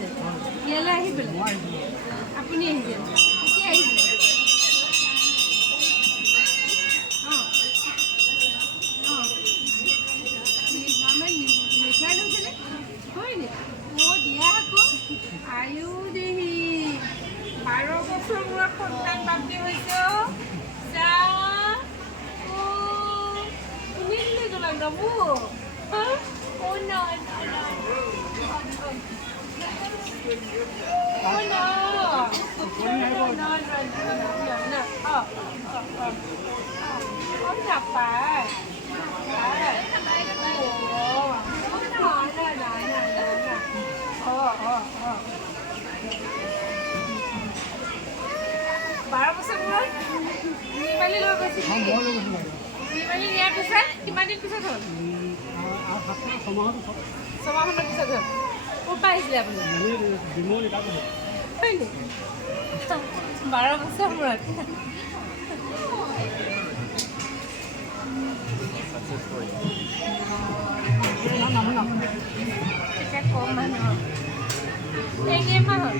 আহিছে ইয়ালৈ আহি পেলাই আপুনি আহিছে কেতিয়া আহিছে অঁ অঁ আমাৰ নিশাৰ হৈছেনে হয় নি অঁ দিয়া আকৌ আয়ো দেহি 12 বছৰ মূৰত সন্তান প্ৰাপ্তি হৈছে যা শুনিলে জনাম গাবো Oh no, no. Oh no. No. Oh, chặt phải. Barang besar mulai. Ini balik lo ke sini. Ini balik ni apa sah? Di mana itu sah tu? Semahan bisa tu. Apa isi apa ni? Dimoni tak ada. Ini. Barang besar mulai. Kita kau mana? Ini mana?